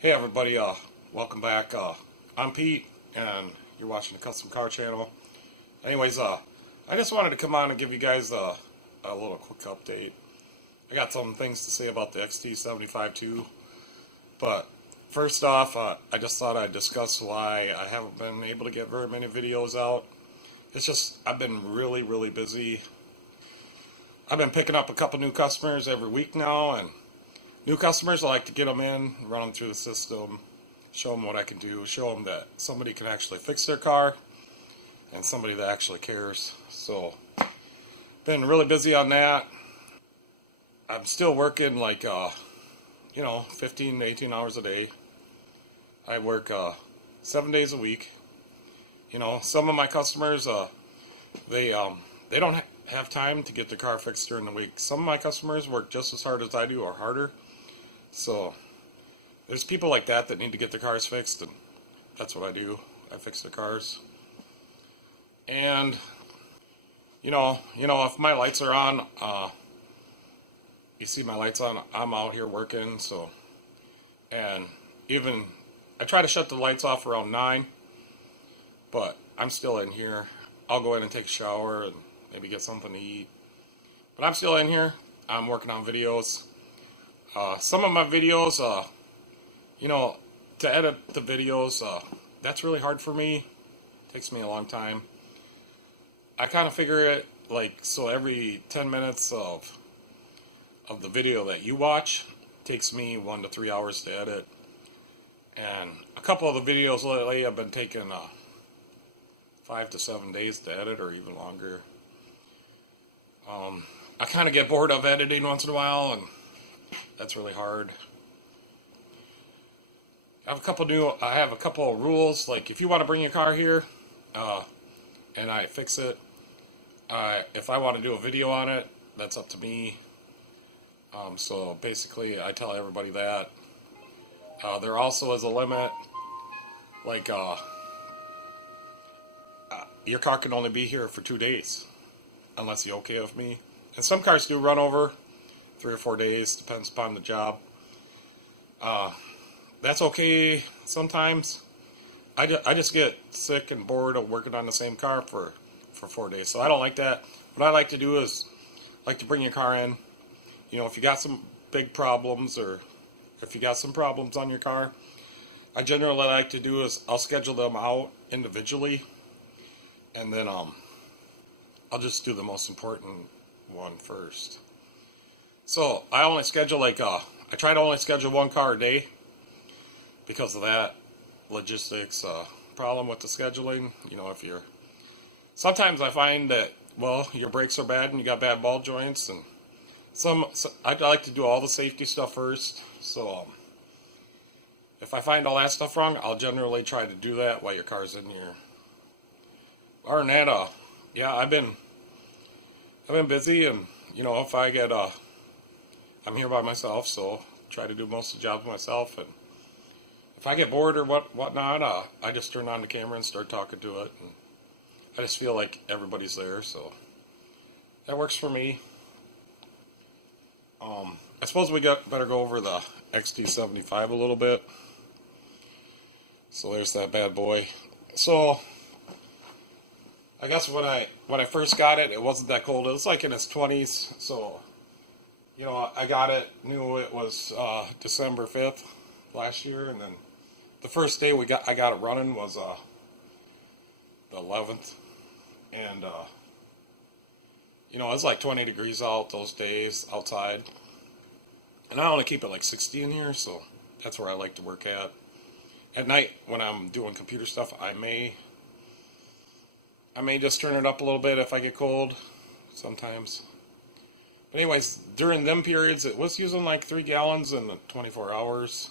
Hey everybody, welcome back. I'm Pete, and you're watching the Custom Car Channel. Anyways, I just wanted to come on and give you guys a little quick update. I got some things to say about the XT-75 too, but first off, I just thought I'd discuss why I haven't been able to get very many videos out. It's just, I've been really busy. I've been picking up a couple new customers every week now, and new customers, I like to get them in, run them through the system, show them what I can do, show them that somebody can actually fix their car, and somebody that actually cares. So, been really busy on that. I'm still working like, 15 to 18 hours a day. I work 7 days a week. You know, some of my customers, they don't have time to get their car fixed during the week. Some of my customers work just as hard as I do or harder. So, there's people like that need to get their cars fixed, and that's what I do. I fix their cars. And, if my lights are on, you see my lights on, I'm out here working, so, and even, I try to shut the lights off around 9, but I'm still in here. I'll go in and take a shower and maybe get something to eat. But I'm still in here. I'm working on videos. Some of my videos, to edit the videos, that's really hard for me. It takes me a long time. I kind of figure it like, so every 10 minutes of the video that you watch takes me 1 to 3 hours to edit. And a couple of the videos lately have been taking 5 to 7 days to edit, or even longer. I kind of get bored of editing once in a while, and that's really hard. I have a couple of rules. Like, if you want to bring your car here, and I fix it, if I want to do a video on it, that's up to me. So basically, I tell everybody that. There also is a limit. Like, your car can only be here for 2 days, unless you're okay with me. And some cars do run over 3 or 4 days, depends upon the job. That's okay sometimes. I just get sick and bored of working on the same car for 4 days, so I don't like that. What I like to do is, like to bring your car in. If you got some big problems, or if you got some problems on your car, I generally like to do is I'll schedule them out individually, and then I'll just do the most important one first. So I only schedule I try to only schedule one car a day because of that logistics problem with the scheduling. Sometimes I find that, well, your brakes are bad and you got bad ball joints, and I like to do all the safety stuff first. So if I find all that stuff wrong, I'll generally try to do that while your car's in here. Other than that, yeah, I've been busy, and if I get I'm here by myself, so try to do most of the jobs myself. And if I get bored or whatnot, I just turn on the camera and start talking to it. And I just feel like everybody's there, so that works for me. I suppose we better go over the XT-75 a little bit. So there's that bad boy. So I guess when I first got it, it wasn't that cold. It was like in its 20s. So I got it, knew it was December 5th last year, and then the first day I got it running was the 11th, and it was like 20 degrees out those days outside, and I only keep it like 60 in here, so that's where I like to work at. At night when I'm doing computer stuff, I may just turn it up a little bit if I get cold sometimes. But anyways, during them periods, it was using like 3 gallons in 24 hours.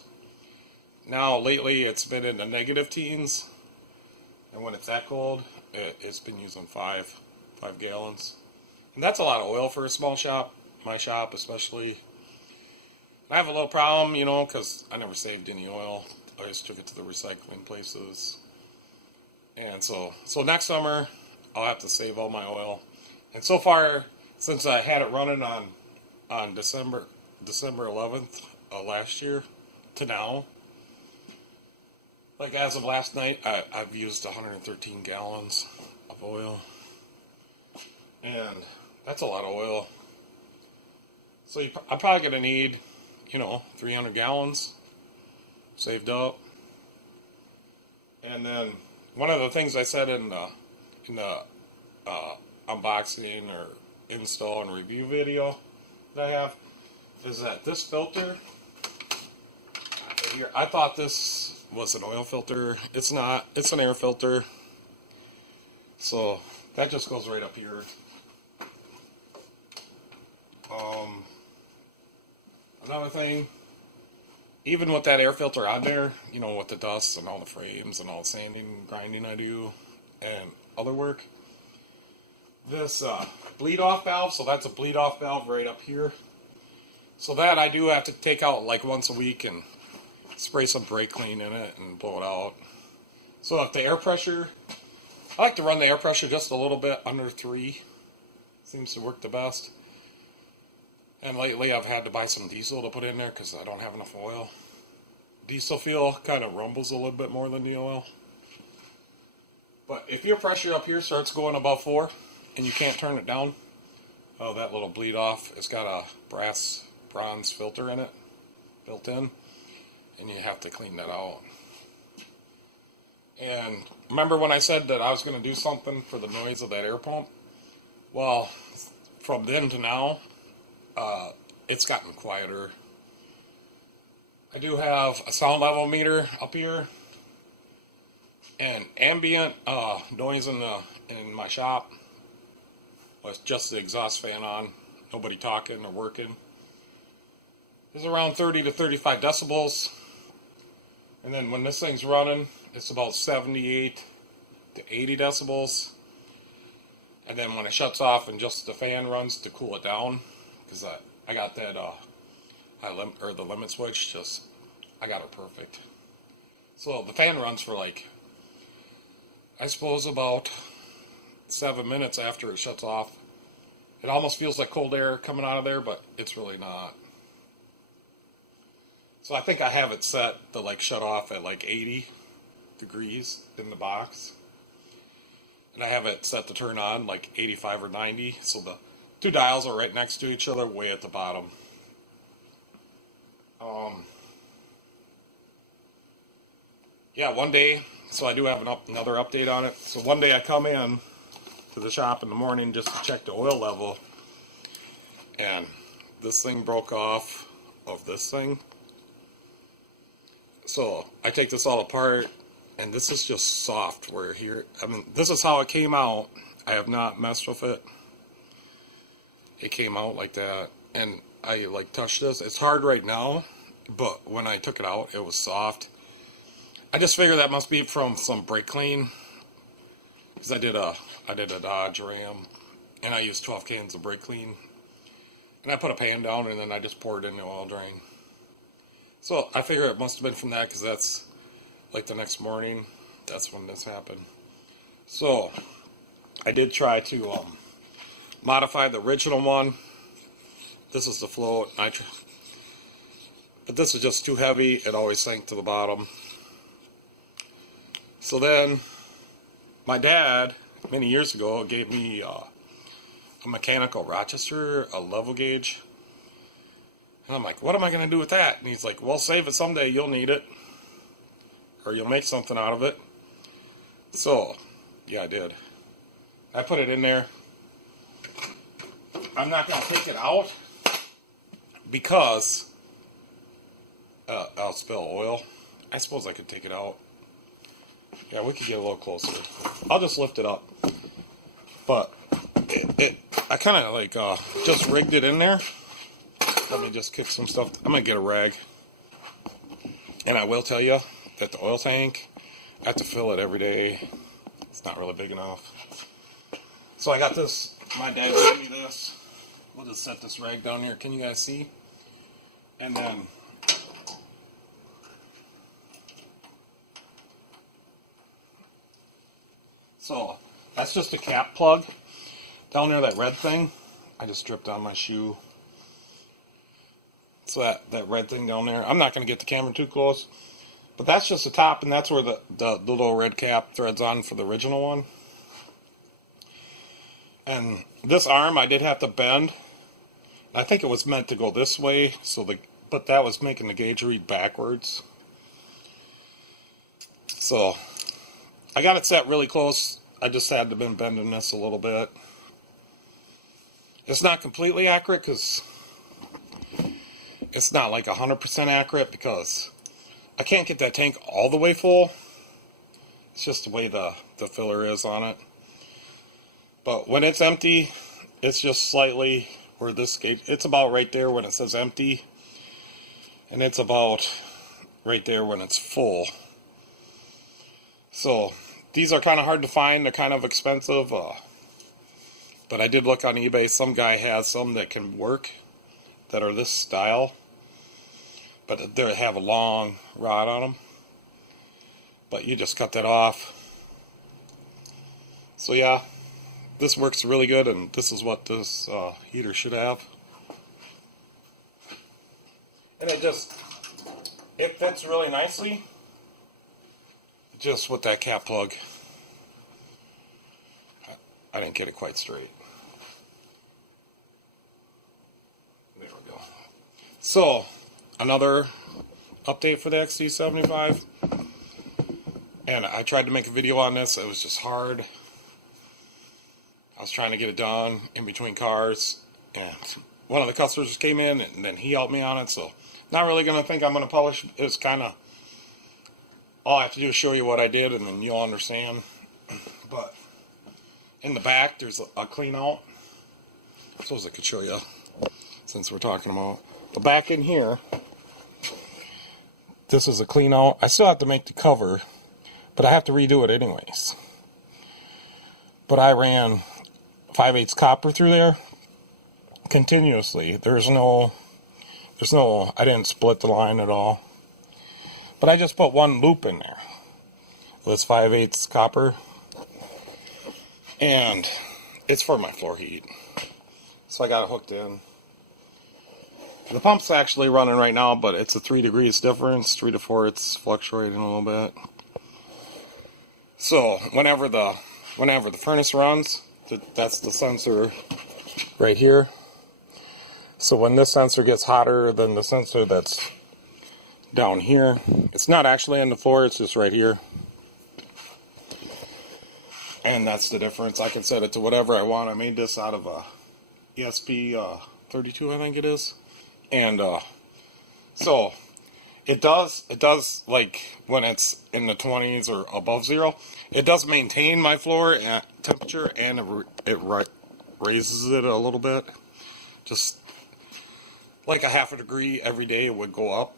Now, lately, it's been in the negative teens. And when it's that cold, it's been using 5 gallons. And that's a lot of oil for a small shop, my shop especially. I have a little problem, because I never saved any oil. I just took it to the recycling places. And so next summer, I'll have to save all my oil. And so far, since I had it running on December 11th last year to now, Like as of last night, I've used 113 gallons of oil, and that's a lot of oil. So I'm probably going to need, 300 gallons saved up. And then one of the things I said in the unboxing or install and review video that I have is that this filter here, I thought this was an oil filter. It's not. It's an air filter. So that just goes right up here. Another thing, even with that air filter on there, with the dust and all the frames and all the sanding, grinding I do, and other work, this bleed off valve, so that's a bleed off valve right up here. So that I do have to take out like once a week and spray some brake clean in it and blow it out. So if the air pressure, I like to run the air pressure just a little bit under 3. Seems to work the best. And lately I've had to buy some diesel to put in there because I don't have enough oil. Diesel fuel kind of rumbles a little bit more than the oil. But if your pressure up here starts going above 4 and you can't turn it down, that little bleed off, it's got a bronze filter in it, built in, and you have to clean that out. And remember when I said that I was going to do something for the noise of that air pump? Well, from then to now, it's gotten quieter. I do have a sound level meter up here, and ambient noise in my shop with just the exhaust fan on, nobody talking or working, is around 30 to 35 decibels. And then when this thing's running, it's about 78 to 80 decibels. And then when it shuts off and just the fan runs to cool it down, because I got that the limit switch, I got it perfect. So the fan runs for like, I suppose about 7 minutes after it shuts off. It almost feels like cold air coming out of there, but it's really not. So I think I have it set to like shut off at like 80 degrees in the box. And I have it set to turn on like 85 or 90. So the two dials are right next to each other, way at the bottom. Yeah, one day, so I do have another update on it. So one day I come in to the shop in the morning just to check the oil level, and this thing broke off of this thing. So I take this all apart, and this is just software here. This is how it came out. I have not messed with it. It came out like that, and I like touched this. It's hard right now, but when I took it out, it was soft. I just figured that must be from some brake clean, because I did a Dodge Ram, and I used 12 cans of brake clean, and I put a pan down, and then I just poured it in the oil drain. So I figure it must have been from that, because that's like the next morning. That's when this happened. So I did try to modify the original one. This is the float, but this is just too heavy. It always sank to the bottom. So then my dad, many years ago, gave me a mechanical Rochester, a level gauge. And I'm like, what am I going to do with that? And he's like, well, save it someday. You'll need it. Or you'll make something out of it. So, yeah, I did. I put it in there. I'm not going to take it out because I'll spill oil. I suppose I could take it out. Yeah, we could get a little closer. I'll just lift it up. But I kind of like just rigged it in there. Let me just kick some stuff. I'm going to get a rag. And I will tell you that the oil tank, I have to fill it every day. It's not really big enough. So I got this. My dad gave me this. We'll just set this rag down here. Can you guys see? And then so that's just a cap plug. Down there, that red thing, I just dripped on my shoe. So that red thing down there, I'm not going to get the camera too close, But that's just the top, and that's where the little red cap threads on for the original one. And this arm I did have to bend. I think it was meant to go this way, but that was making the gauge read backwards. So I got it set really close. I just had to been bending this a little bit. It's not completely accurate because it's not like 100% accurate because I can't get that tank all the way full. It's just the way the filler is on it. But when it's empty, it's just slightly where this gauge, it's about right there when it says empty. And it's about right there when it's full. So these are kind of hard to find. They're kind of expensive. But I did look on eBay. Some guy has some that can work that are this style. But they have a long rod on them. But you just cut that off. So yeah, this works really good, and this is what this heater should have. And it fits really nicely. Just with that cap plug. I didn't get it quite straight. There we go. So, another update for the XT-75. And I tried to make a video on this. It was just hard. I was trying to get it done in between cars. And one of the customers just came in, and then he helped me on it. So, not really going to think I'm going to publish. It's kind of, all I have to do is show you what I did, and then you'll understand. But in the back, there's a clean out. I suppose I could show you, since we're talking about the back in here. This is a clean out. I still have to make the cover, but I have to redo it anyways. But I ran 5/8 copper through there continuously. There's no, I didn't split the line at all. But I just put one loop in there. This 5/8 copper. And it's for my floor heat. So I got it hooked in. The pump's actually running right now, but it's a 3 degrees difference. 3 to 4, it's fluctuating a little bit. So whenever the furnace runs, that's the sensor right here. So when this sensor gets hotter than the sensor that's down here, it's not actually on the floor, it's just right here. And that's the difference. I can set it to whatever I want. I made this out of a ESP32, I think it is. And so it does like when it's in the 20s or above zero, it does maintain my floor at temperature, and it raises it a little bit. Just like a half a degree every day it would go up.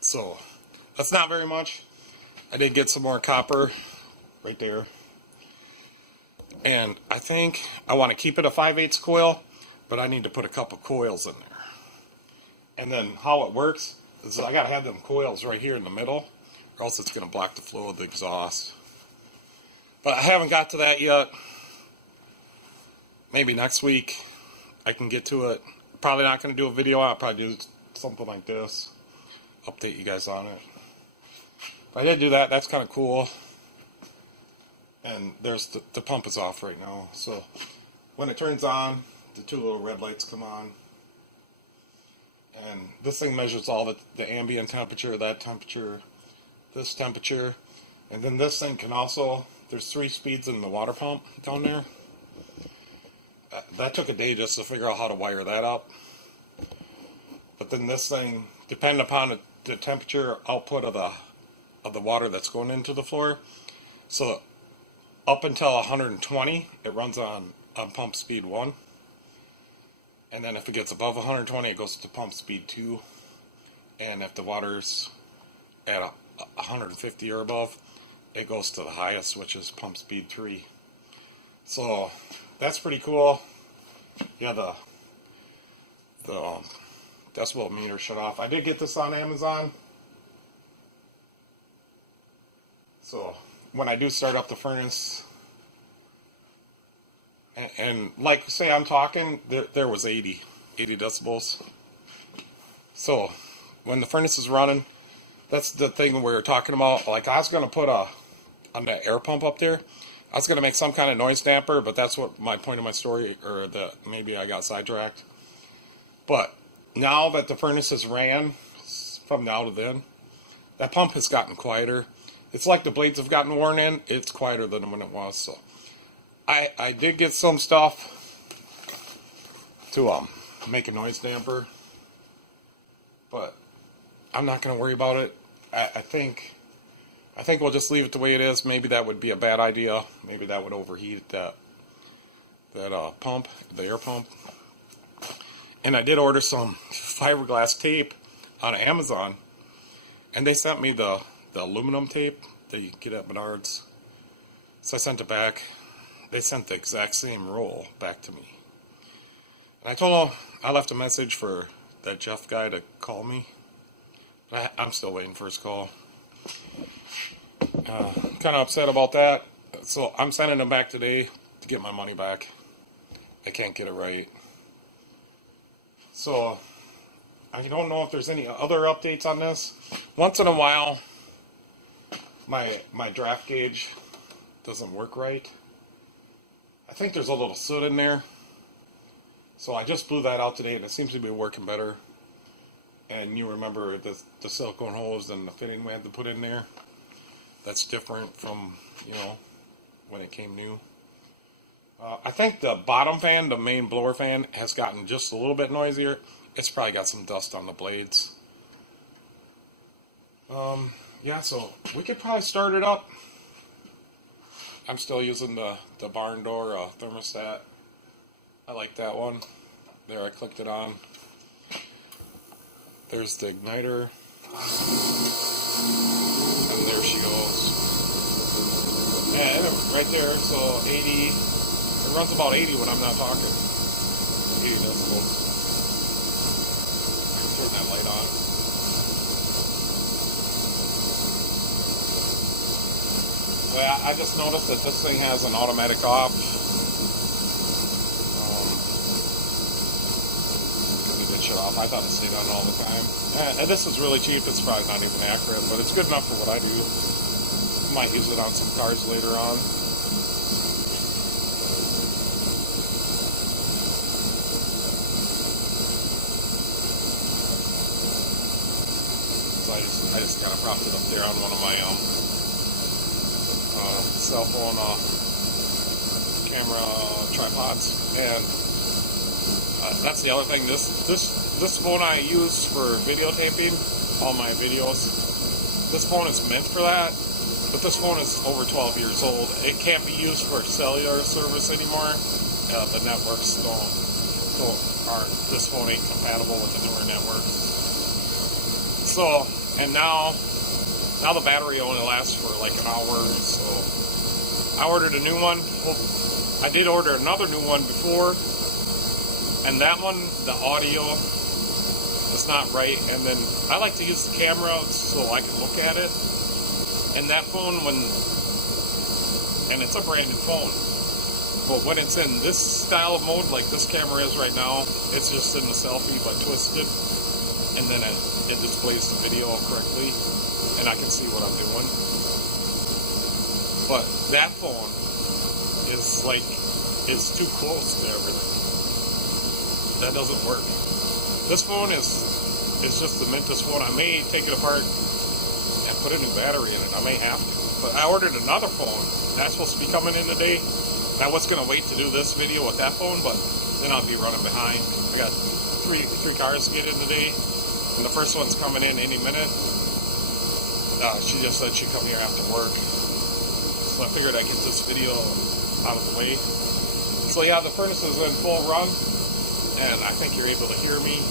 So that's not very much. I did get some more copper right there. And I think I want to keep it a 5/8 coil, but I need to put a couple coils in there. And then how it works is I got to have them coils right here in the middle, or else it's going to block the flow of the exhaust. But I haven't got to that yet. Maybe next week I can get to it. Probably not going to do a video. I'll probably do something like this. Update you guys on it. But I did do that. That's kind of cool. And there's the pump is off right now. So when it turns on, the two little red lights come on. And this thing measures all the ambient temperature, that temperature, this temperature. And then this thing can also, there's 3 speeds in the water pump down there. That took a day just to figure out how to wire that up. But then this thing, depending upon the temperature output of the water that's going into the floor, so up until 120, it runs on pump speed 1. And then if it gets above 120, it goes to pump speed 2. And if the water's at 150 or above, it goes to the highest, which is pump speed 3. So that's pretty cool. Yeah, the decibel meter shut off. I did get this on Amazon. So when I do start up the furnace, and like say I'm talking, there was 80 decibels. So when the furnace is running, That's the thing we were talking about. Like, I was going to put on that air pump up there, I was going to make some kind of noise damper, but that's what my point of my story, or that maybe I got sidetracked. But now that the furnace has ran from now to then, that pump has gotten quieter. It's like the blades have gotten worn in. It's quieter than when it was. So I did get some stuff to make a noise damper, but I'm not going to worry about it. I think we'll just leave it the way it is. Maybe that would be a bad idea. Maybe that would overheat that pump, the air pump. And I did order some fiberglass tape on Amazon, and they sent me the aluminum tape that you get at Menards. So I sent it back. They sent the exact same roll back to me. And I told them, I left a message for that Jeff guy to call me. I'm still waiting for his call. Kind of upset about that. So I'm sending them back today to get my money back. I can't get it right. So I don't know if there's any other updates on this. Once in a while, my draft gauge doesn't work right. I think there's a little soot in there. So I just blew that out today, and it seems to be working better. And you remember the silicone hose and the fitting we had to put in there. That's different from, when it came new. I think the bottom fan, the main blower fan, has gotten just a little bit noisier. It's probably got some dust on the blades. Yeah, so we could probably start it up. I'm still using the barn door thermostat. I like that one. There, I clicked it on. There's the igniter. And there she goes. And right there, so 80. It runs about 80 when I'm not talking. 80 decibels. Turn that light on. So yeah, I just noticed that this thing has an automatic off. Shut off. I thought it stayed on all the time. And this is really cheap. It's probably not even accurate, but it's good enough for what I do. Might use it on some cars later on. So I just kind of propped it up there on one of my cell phone camera tripods, and that's the other thing. This phone I use for videotaping all my videos. This phone is meant for that, but this phone is over 12 years old. It can't be used for cellular service anymore. The networks aren't. This phone ain't compatible with the newer networks. So, and now the battery only lasts for like an hour. So I ordered a new one. Well, I did order another new one before. And that one, the audio is not right. And then I like to use the camera so I can look at it. And that phone, and it's a brand new phone, but when it's in this style of mode, like this camera is right now, it's just in the selfie but twisted. And then it displays the video correctly. And I can see what I'm doing. But that phone is like, it's too close to everything. That doesn't work. This phone is just the Mintus phone. I may take it apart and put a new battery in it. I may have to. But I ordered another phone. That's supposed to be coming in today. And I was going to wait to do this video with that phone, but then I'll be running behind. I got three cars to get in today, and the first one's coming in any minute. She just said she'd come here after work. So I figured I'd get this video out of the way. So yeah, the furnace is in full run. And I think you're able to hear me.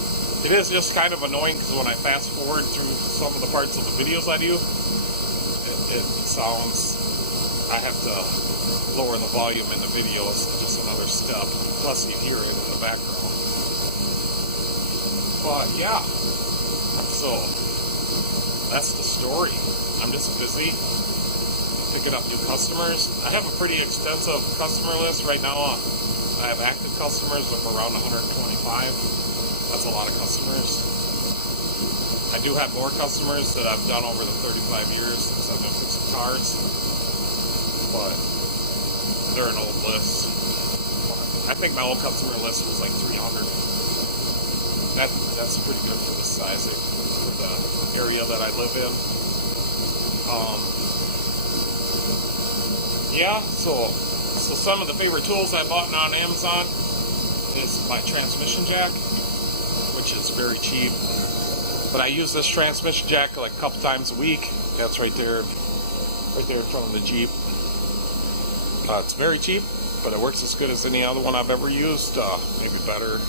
It is just kind of annoying because when I fast forward through some of the parts of the videos I do, it sounds, I have to lower the volume in the video. It's just another step. Plus you hear it in the background. But yeah, so that's the story. I'm just busy picking up new customers. I have a pretty extensive customer list right now. I have active customers of around 125. That's a lot of customers. I do have more customers that I've done over the 35 years since I've been fixing cars, but they're an old list. I think my old customer list was like 300. That's pretty good for this size, for the area that I live in. Yeah, so some of the favorite tools I bought on Amazon is my transmission jack, which is very cheap. But I use this transmission jack like a couple times a week. That's right there in front of the Jeep. It's very cheap, but it works as good as any other one I've ever used, maybe better.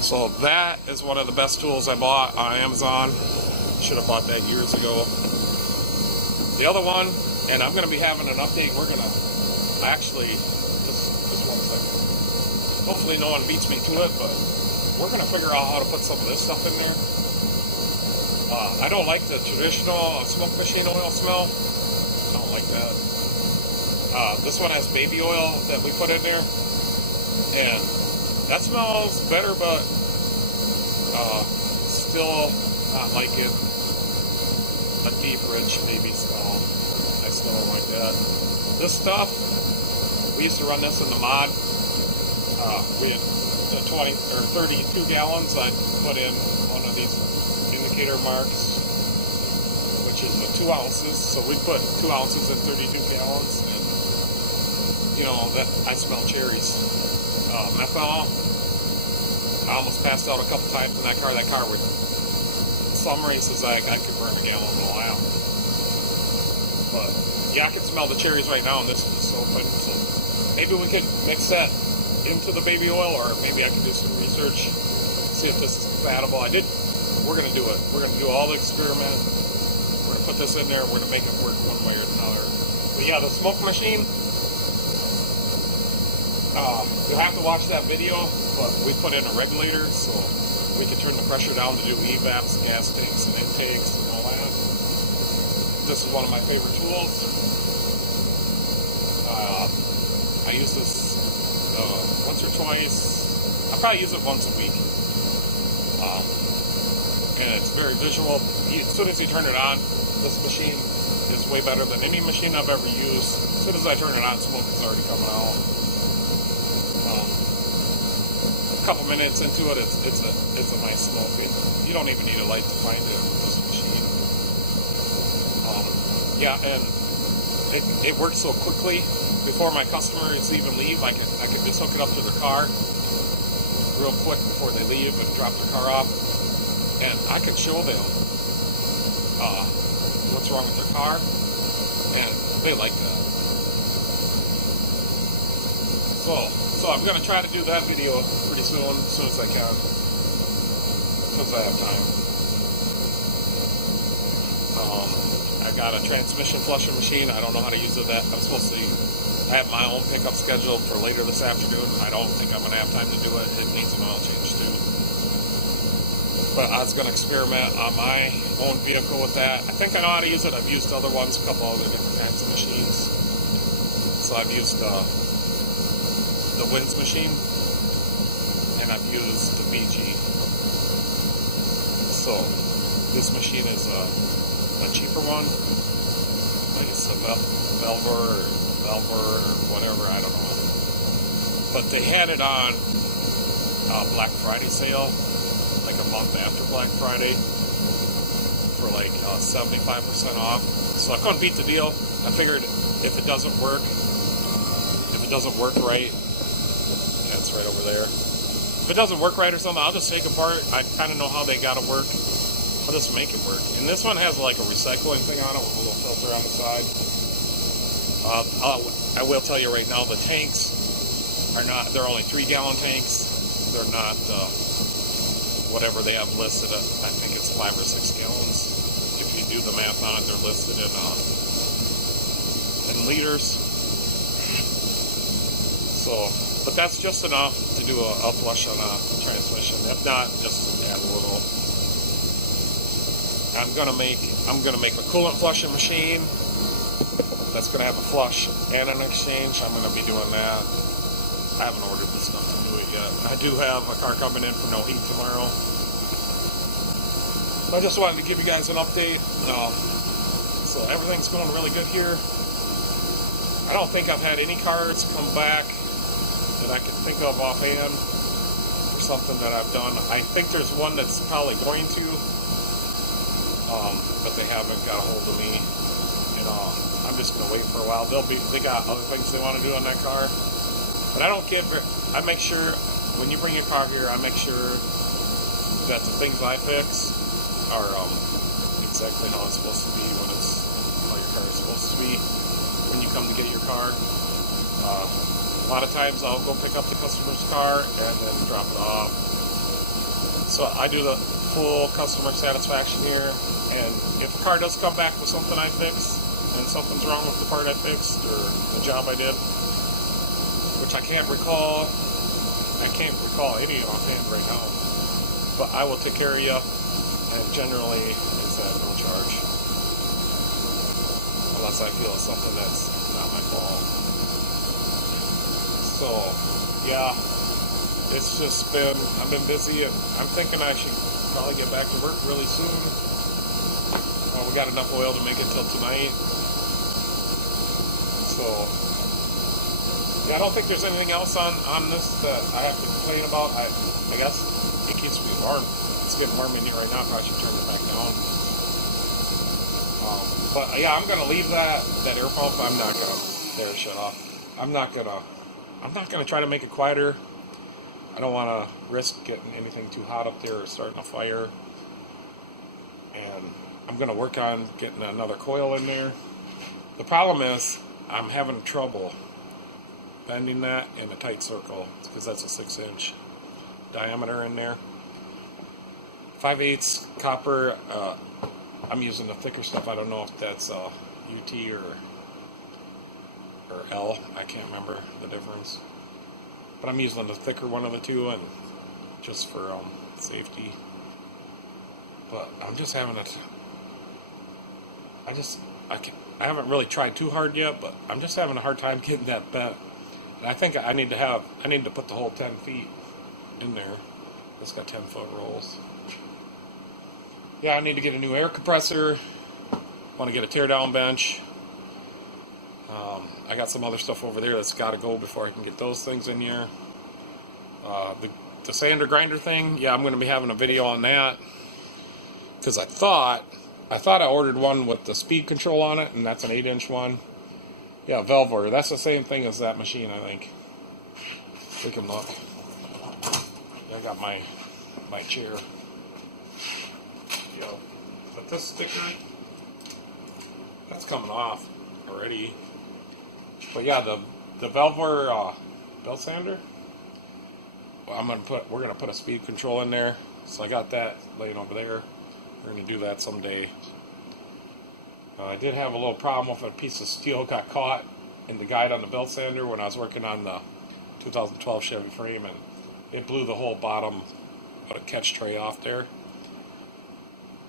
So that is one of the best tools I bought on Amazon. Should have bought that years ago. The other one, and I'm going to be having an update. We're going to actually, just 1 second. Hopefully no one beats me to it, but we're going to figure out how to put some of this stuff in there. I don't like the traditional smoke machine oil smell. I don't like that. This one has baby oil that we put in there, and that smells better, but still not like it. A deep, rich baby smell. I still don't like that. This stuff, we used to run this in the mod. We had the 20 or 32 gallons. I put in one of these indicator marks, which is 2 ounces. So we put 2 ounces in 32 gallons, and you know that I smell cherries. Methanol. I almost passed out a couple times in that car. That car would, some races I could burn a gallon of oil. But yeah, I can smell the cherries right now, and this is just open. So maybe we could mix that into the baby oil, or maybe I can do some research, see if this is compatible. We're gonna do it. We're gonna do all the experiment. We're gonna put this in there. We're gonna make it work one way or another. But yeah, the smoke machine. You'll have to watch that video, but we put in a regulator so we can turn the pressure down to do evaps, gas tanks, and intakes, and all that. This is one of my favorite tools. I use this once or twice. I probably use it once a week. And it's very visual. As soon as you turn it on, this machine is way better than any machine I've ever used. As soon as I turn it on, smoke is already coming out. A couple minutes into it, it's a nice smoke. You don't even need a light to find it with this machine. Yeah, and it works so quickly. Before my customers even leave, I can just hook it up to their car real quick before they leave and drop their car off, and I can show them what's wrong with their car, and they like that. So I'm going to try to do that video pretty soon as I can, as soon as I have time. I got a transmission flusher machine. I don't know how to use it. I'm supposed to have my own pickup scheduled for later this afternoon. I don't think I'm going to have time to do it. It needs an oil change too. But I was going to experiment on my own vehicle with that. I think I know how to use it. I've used other ones, a couple other different kinds of machines. So I've used the Winds machine, and I've used the VG. So this machine is a cheaper one. Like it's a Velver or whatever, I don't know. But they had it on Black Friday sale, like a month after Black Friday, for like 75% off. So I couldn't beat the deal. I figured if it doesn't work right, yeah, it's right over there. If it doesn't work right or something, I'll just take it apart. I kind of know how they gotta work. I'll just make it work. And this one has like a recycling thing on it with a little filter on the side. I will tell you right now, the tanks are not, they're only 3-gallon tanks. They're not whatever they have listed at, I think it's 5 or 6 gallons. If you do the math on it, they're listed in liters. So, but that's just enough to do a flush on a transmission. If not, just add a little. I'm gonna make a coolant flushing machine that's gonna have a flush and an exchange. I'm gonna be doing that. I haven't ordered this stuff to do it yet. I do have a car coming in for no heat tomorrow. I just wanted to give you guys an update. So everything's going really good here. I don't think I've had any cars come back that I can think of offhand for something that I've done. I think there's one that's probably going to, but they haven't got a hold of me. And I'm just gonna wait for a while. They got other things they want to do on that car, but I don't get. I make sure when you bring your car here, I make sure that the things I fix are exactly how it's supposed to be when it's how your car is supposed to be when you come to get your car. A lot of times I'll go pick up the customer's car and then drop it off. So I do the full customer satisfaction here, and if a car does come back with something I fixed and something's wrong with the part I fixed or the job I did, which I can't recall any offhand right now, but I will take care of you, and generally it's at no charge, unless I feel it's something that's not my fault. So, yeah, it's just I've been busy, and I'm thinking I should probably get back to work really soon. We got enough oil to make it till tonight. So, yeah, I don't think there's anything else on this that I have to complain about. I guess it keeps me warm. It's getting warm in here right now. I probably should turn it back down. But yeah, I'm gonna leave that air pump. I'm not gonna shut off. I'm not gonna try to make it quieter. I don't want to risk getting anything too hot up there or starting a fire. And I'm gonna work on getting another coil in there. The problem is I'm having trouble bending that in a tight circle because that's a 6-inch diameter in there. 5/8 copper. I'm using the thicker stuff. I don't know if that's UT or L. I can't remember the difference. But I'm using the thicker one of the two, and just for safety. But I'm just having it. I haven't really tried too hard yet, but I'm just having a hard time getting that bent. And I think I need to put the whole 10 feet in there. It's got 10-foot rolls. Yeah, I need to get a new air compressor. Want to get a teardown bench. I got some other stuff over there that's got to go before I can get those things in here. The sander grinder thing, yeah, I'm going to be having a video on that. Because I thought I ordered one with the speed control on it, and that's an 8-inch one. Yeah, Velvor. That's the same thing as that machine, I think. We can look. Yeah, I got my chair. Yo, but this sticker, that's coming off already. But yeah, the Velvor belt sander. Well, we're gonna put a speed control in there. So I got that laying over there. We're gonna do that someday. I did have a little problem with a piece of steel got caught in the guide on the belt sander when I was working on the 2012 Chevy frame, and it blew the whole bottom of the catch tray off there.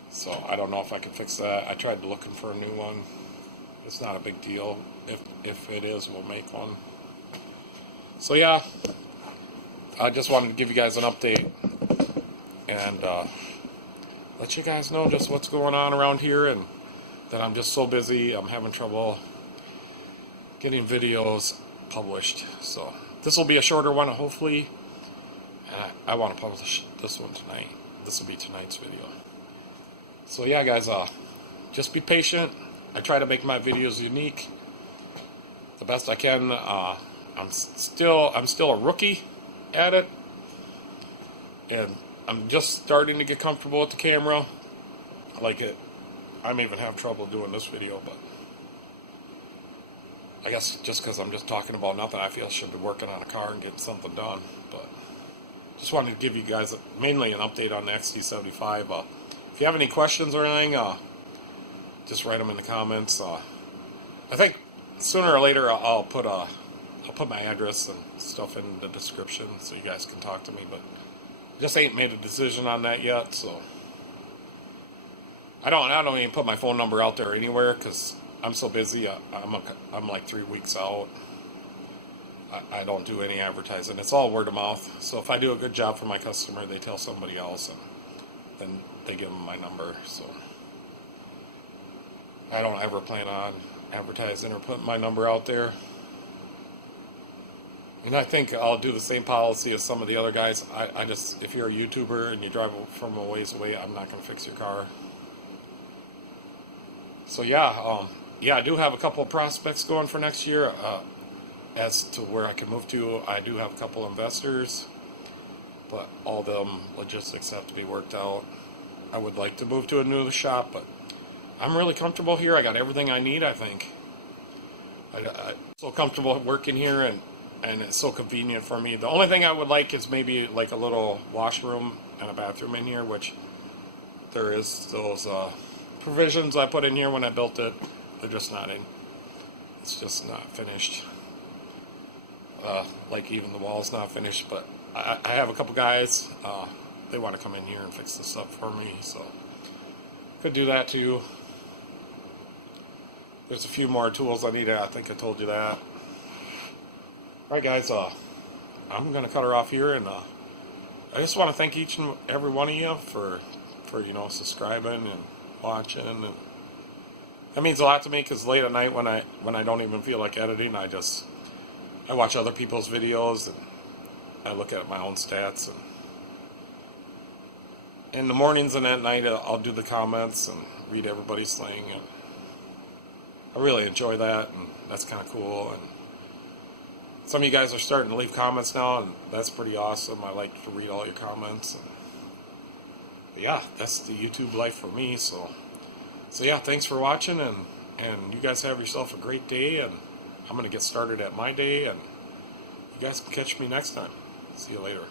So I don't know if I can fix that. I tried looking for a new one. It's not a big deal. If it is, we'll make one. So yeah, I just wanted to give you guys an update and let you guys know just what's going on around here, and that I'm just so busy. I'm having trouble getting videos published. So this will be a shorter one, hopefully. And I want to publish this one tonight. This will be tonight's video. So yeah, guys, just be patient. I try to make my videos unique the best I can. I'm still a rookie at it, and I'm just starting to get comfortable with the camera. I like it. I may even have trouble doing this video, but I guess just because I'm just talking about nothing, I feel I should be working on a car and getting something done. But just wanted to give you guys mainly an update on the XT-75. If you have any questions or anything, just write them in the comments. I think sooner or later I'll put my address and stuff in the description so you guys can talk to me. But just ain't made a decision on that yet, so I don't even put my phone number out there anywhere because I'm so busy. I'm like 3 weeks out. I don't do any advertising. It's all word of mouth. So if I do a good job for my customer, they tell somebody else, and then they give them my number. So I don't ever plan on advertising or putting my number out there. And I think I'll do the same policy as some of the other guys. I just, if you're a YouTuber and you drive from a ways away, I'm not going to fix your car. So yeah, I do have a couple of prospects going for next year. As to where I can move to, I do have a couple of investors, but all them logistics have to be worked out. I would like to move to a new shop, but I'm really comfortable here. I got everything I need, I think. I'm so comfortable working here, and it's so convenient for me. The only thing I would like is maybe like a little washroom and a bathroom in here, which there is those provisions I put in here when I built it. They're just not in. It's just not finished. Like even the wall's not finished, but I have a couple guys. They want to come in here and fix this up for me, so could do that too. There's a few more tools I need. I think I told you that. Alright guys, I'm going to cut her off here, and I just want to thank each and every one of you for you know, subscribing and watching, and that means a lot to me, because late at night when I don't even feel like editing, I watch other people's videos, and I look at my own stats, and in the mornings and at night I'll do the comments and read everybody's thing, and I really enjoy that, and that's kind of cool. And some of you guys are starting to leave comments now, and that's pretty awesome. I like to read all your comments. But yeah, that's the YouTube life for me. So yeah, thanks for watching, and you guys have yourself a great day, and I'm going to get started at my day, and you guys can catch me next time. See you later.